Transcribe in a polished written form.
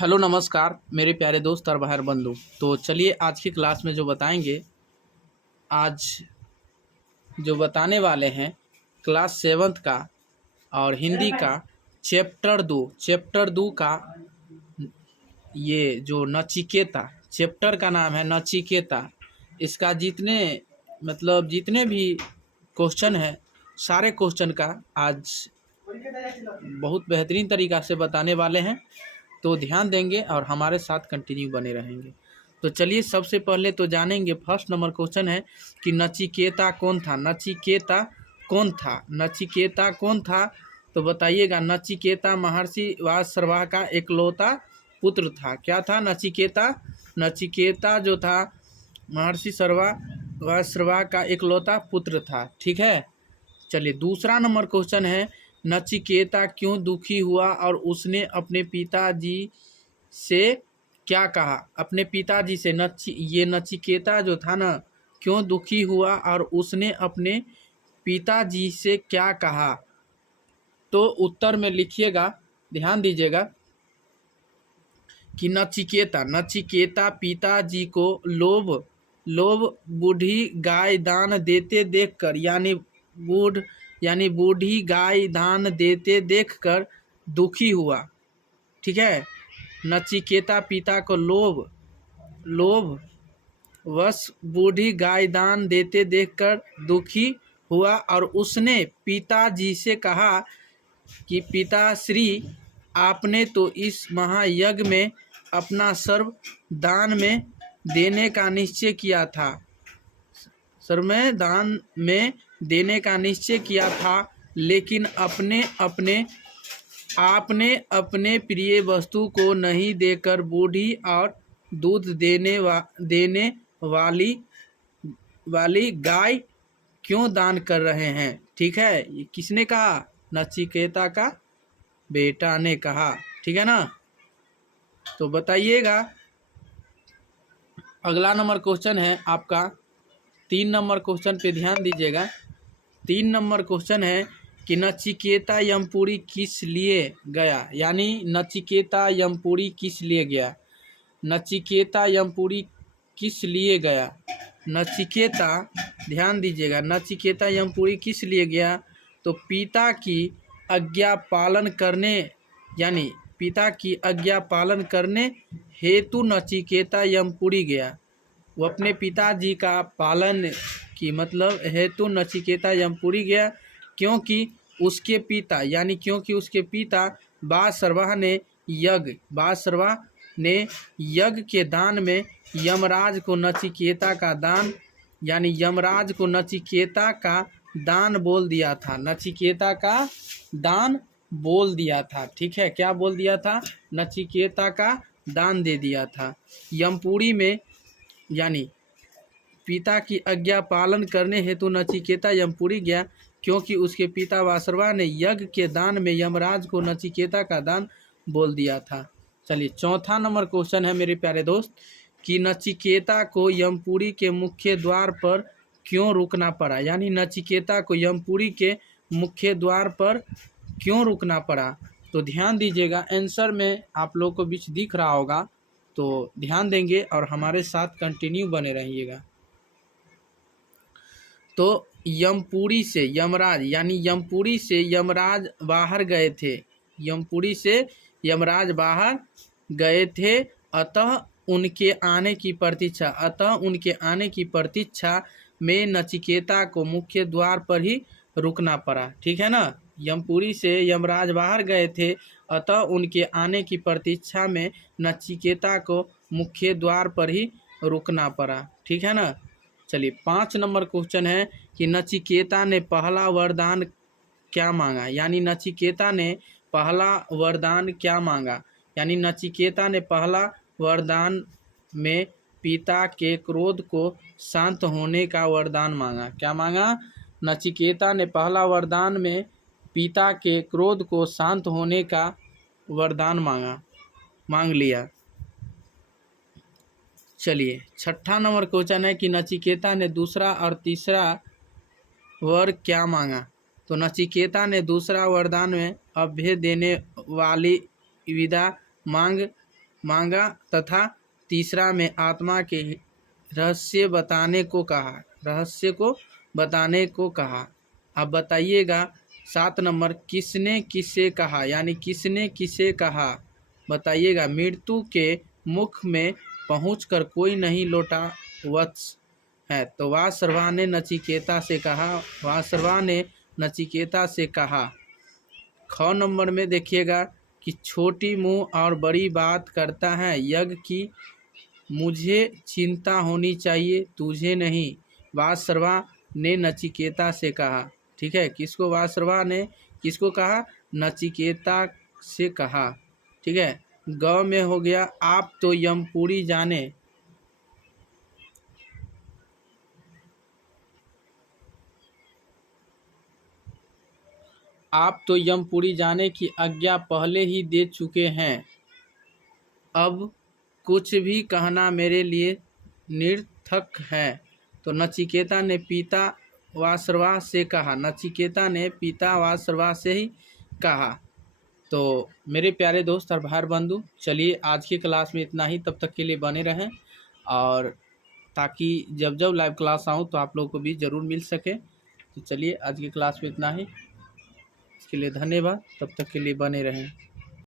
Hello नमस्कार मेरे प्यारे दोस्त और भाई बंधु। तो चलिए आज की क्लास में जो बताएंगे, आज जो बताने वाले हैं क्लास 7th का और हिंदी का चैप्टर 2 का ये जो नचिकेता चैप्टर का नाम है नचिकेता। इसका जितने भी क्वेश्चन है सारे क्वेश्चन का आज बहुत बेहतरीन तरीक़ा से बताने वाले हैं, तो ध्यान देंगे और हमारे साथ कंटिन्यू बने रहेंगे। तो चलिए सबसे पहले तो जानेंगे, फर्स्ट नंबर क्वेश्चन है कि नचिकेता कौन था। नचिकेता कौन था? नचिकेता कौन था तो बताइएगा। नचिकेता महर्षि व्यासर्वा का एकलौता पुत्र था। क्या था? नचिकेता। नचिकेता जो था महर्षि व्यासर्वा का एकलौता पुत्र था। ठीक है। चलिए दूसरा नंबर क्वेश्चन है, नचिकेता क्यों दुखी हुआ और उसने अपने पिताजी से क्या कहा। अपने पिताजी से ये नचिकेता जो था ना, क्यों दुखी हुआ और उसने अपने पिताजी से क्या कहा। तो उत्तर में लिखिएगा, ध्यान दीजिएगा कि नचिकेता पिताजी को लोभ बूढ़ी गाय दान देते देखकर, यानी बूढ़ी गाय दान देते देखकर दुखी हुआ। ठीक है। नचिकेता पिता को लोभ वश बूढ़ी गाय दान देते देखकर दुखी हुआ और उसने पिताजी से कहा कि पिताश्री, आपने तो इस महायज्ञ में अपना सर्व दान में देने का निश्चय किया था। दान में देने का निश्चय किया था, लेकिन आपने अपने प्रिय वस्तु को नहीं देकर बूढ़ी और दूध देने वाली गाय क्यों दान कर रहे हैं। ठीक है। ये किसने कहा? नचिकेता का बेटा ने कहा। ठीक है ना। तो बताइएगा, अगला नंबर क्वेश्चन है आपका 3 नंबर क्वेश्चन पे ध्यान दीजिएगा। 3 नंबर क्वेश्चन है कि नचिकेता यमपुरी किस लिए गया। यानी नचिकेता यमपुरी किस लिए गया। नचिकेता यमपुरी किस लिए गया। नचिकेता, ध्यान दीजिएगा, नचिकेता यमपुरी किस लिए गया तो पिता की आज्ञा पालन करने, यानी पिता की आज्ञा पालन करने हेतु नचिकेता यमपुरी गया। वो अपने पिताजी का पालन की मतलब हेतु नचिकेता यमपुरी गया, क्योंकि उसके पिता व्यासर्वा ने यज्ञ के दान में यमराज को नचिकेता का दान बोल दिया था। नचिकेता का दान बोल दिया था। ठीक है। क्या बोल दिया था? नचिकेता का दान दे दिया था। यमपुरी में यानी पिता की आज्ञा पालन करने हेतु नचिकेता यमपुरी गया, क्योंकि उसके पिता व्यासर्वा ने यज्ञ के दान में यमराज को नचिकेता का दान बोल दिया था। चलिए चौथा नंबर क्वेश्चन है मेरे प्यारे दोस्त कि नचिकेता को यमपुरी के मुख्य द्वार पर क्यों रुकना पड़ा। यानी नचिकेता को यमपुरी के मुख्य द्वार पर क्यों रुकना पड़ा। तो ध्यान दीजिएगा, आंसर में आप लोग को बीच दिख रहा होगा, तो ध्यान देंगे और हमारे साथ कंटिन्यू बने रहिएगा। तो यमपुरी से यमराज, यानी यमपुरी से यमराज बाहर गए थे। यमपुरी से यमराज बाहर गए थे, अतः उनके आने की प्रतीक्षा में नचिकेता को मुख्य द्वार पर ही रुकना पड़ा। ठीक है ना। यमपुरी से यमराज बाहर गए थे, अतः उनके आने की प्रतीक्षा में नचिकेता को मुख्य द्वार पर ही रुकना पड़ा। ठीक है ना। चलिए 5 नंबर क्वेश्चन है कि नचिकेता ने पहला वरदान क्या मांगा। यानी नचिकेता ने पहला वरदान क्या मांगा। यानी नचिकेता ने पहला वरदान में पिता के क्रोध को शांत होने का वरदान मांगा। क्या मांगा? नचिकेता ने पहला वरदान में पिता के क्रोध को शांत होने का वरदान मांग लिया। चलिए 6ठा नंबर क्वेश्चन है कि नचिकेता ने दूसरा और तीसरा वर क्या मांगा। तो नचिकेता ने दूसरा वरदान में अभय देने वाली विद्या मांगा तथा तीसरा में आत्मा के रहस्य बताने को कहा, रहस्य को बताने को कहा। अब बताइएगा 7 नंबर, किसने किसे कहा, यानी किसने किसे कहा बताइएगा। मृत्यु के मुख में पहुंचकर कोई नहीं लौटा वत्स है, तो वासर्वा ने नचिकेता से कहा, वासर्वा ने नचिकेता से कहा। ख नंबर में देखिएगा कि छोटी मुंह और बड़ी बात करता है यज्ञ की, मुझे चिंता होनी चाहिए तुझे नहीं, वासर्वा ने नचिकेता से कहा। ठीक है, किसको वासर्वा ने किसको कहा, नचिकेता से कहा। ठीक है, ग में हो गया आप तो यमपुरी जाने, आप तो यमपुरी जाने की आज्ञा पहले ही दे चुके हैं, अब कुछ भी कहना मेरे लिए निरर्थक है। तो नचिकेता ने पिता वासर्वा से कहा, नचिकेता ने पिता वासर्वा से ही कहा। तो मेरे प्यारे दोस्त और भाई बंधु, चलिए आज की क्लास में इतना ही, तब तक के लिए बने रहें, और ताकि जब जब लाइव क्लास आऊँ तो आप लोगों को भी ज़रूर मिल सके। तो चलिए आज की क्लास में इतना ही, इसके लिए धन्यवाद, तब तक के लिए बने रहें।